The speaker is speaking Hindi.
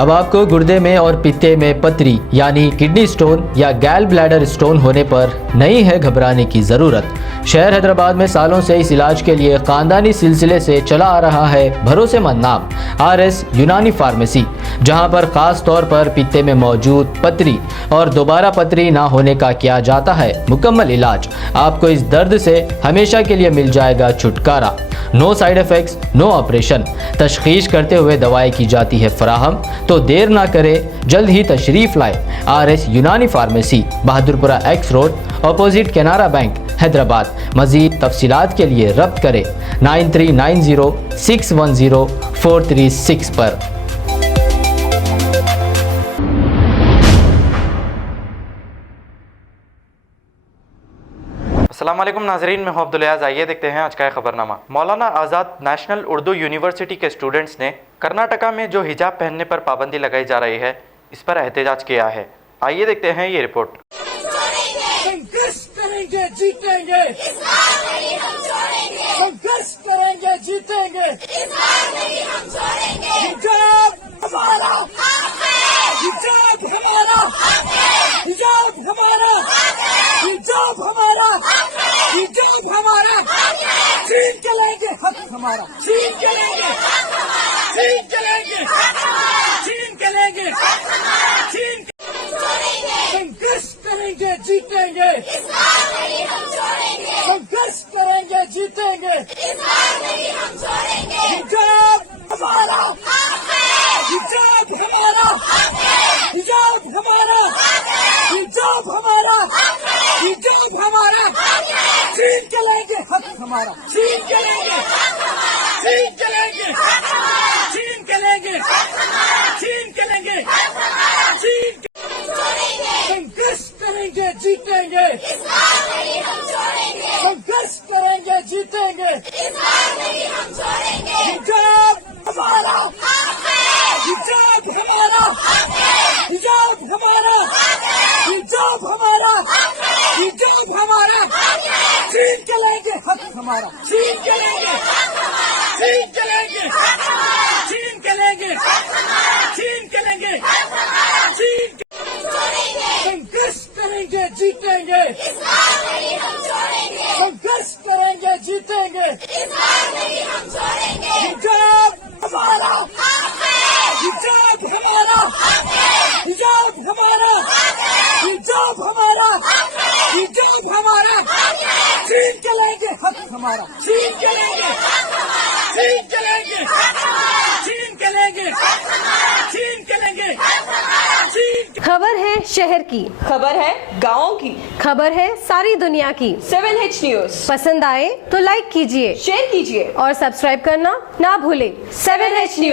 अब आपको गुर्दे में और पित्ते में पथरी यानी किडनी स्टोन या गैल ब्लैडर स्टोन होने पर नहीं है घबराने की ज़रूरत। शहर हैदराबाद में सालों से इस इलाज के लिए खानदानी सिलसिले से चला आ रहा है भरोसेमंद नाम RS यूनानी फार्मेसी, जहां पर खास तौर पर पित्ते में मौजूद पथरी और दोबारा पथरी ना होने का किया जाता है मुकम्मल इलाज। आपको इस दर्द से हमेशा के लिए मिल जाएगा छुटकारा। No side effects, no operation, तशखीस करते हुए दवाएं की जाती है फराहम। तो देर ना करें, जल्द ही तशरीफ़ लाए RS यूनानी pharmacy, Bahadurpura X road, opposite Canara bank, Hyderabad. मज़ीद तफसीलात के लिए रब्त करें 9390610436 पर। अस्सलामुअलैकुम नाजरीन, मैं हूं अब्दुल अयाज़। आइए देखते हैं आज का खबरनामा। मौलाना आज़ाद नेशनल उर्दू यूनिवर्सिटी के स्टूडेंट्स ने कर्नाटका में जो हिजाब पहनने पर पाबंदी लगाई जा रही है, इस पर एहतजाज किया है। आइए देखते हैं ये रिपोर्ट। संघर्ष करेंगे, जीतेंगे, संघर्ष करेंगे, जीतेंगे, हिजाब हमारा, हिजाब हमारा, हिजाब हमारा, हिजाब हमारा, हिजाब हमारा, छीन के लेंगे हक हमारा, छीन के लेंगे, छीन के लेंगे, छीन के लेंगे, छीन संघर्ष करेंगे, जीतेंगे, संघर्ष करेंगे, जीतेंगे, हिजाब हमारा, हिजाब हमारा, हिजाब हमारा, हिजाब हमारा, हिजाब हमारा, छीन के लेंगे हक हमारा, छीन के लेंगे, छीन के लेंगे, छीन के लेंगे, छीन के लेंगे, छीन संघर्ष करेंगे, जीतेंगे, संघर्ष करेंगे, जीतेंगे, हिजाब हमारा, हिजाब हमारा, हिजाब हमारा, हिजाब हमारा, हिजाब हमारा, छीन के लेंगे हक हमारा, छीन के लेंगे, छीन के लेंगे, छीन के लेंगे, छीन के लेंगे, छीन संघर्ष करेंगे, जीतेंगे, संघर्ष करेंगे, जीतेंगे, हिजाब हमारा, हिजाब हमारा, हिजाब हमारा, हिजाब हमारा, हिजाब हमारा, छीन के लेंगे हक हमारा, छीन के लेंगे, छीन के लेंगे, छीन के लेंगे, छीन के लेंगे, छीन खबर है शहर की, खबर है गाँव की, खबर है सारी दुनिया की। 7H न्यूज पसंद आए तो लाइक कीजिए, शेयर कीजिए और सब्सक्राइब करना ना भूलें। 7H news.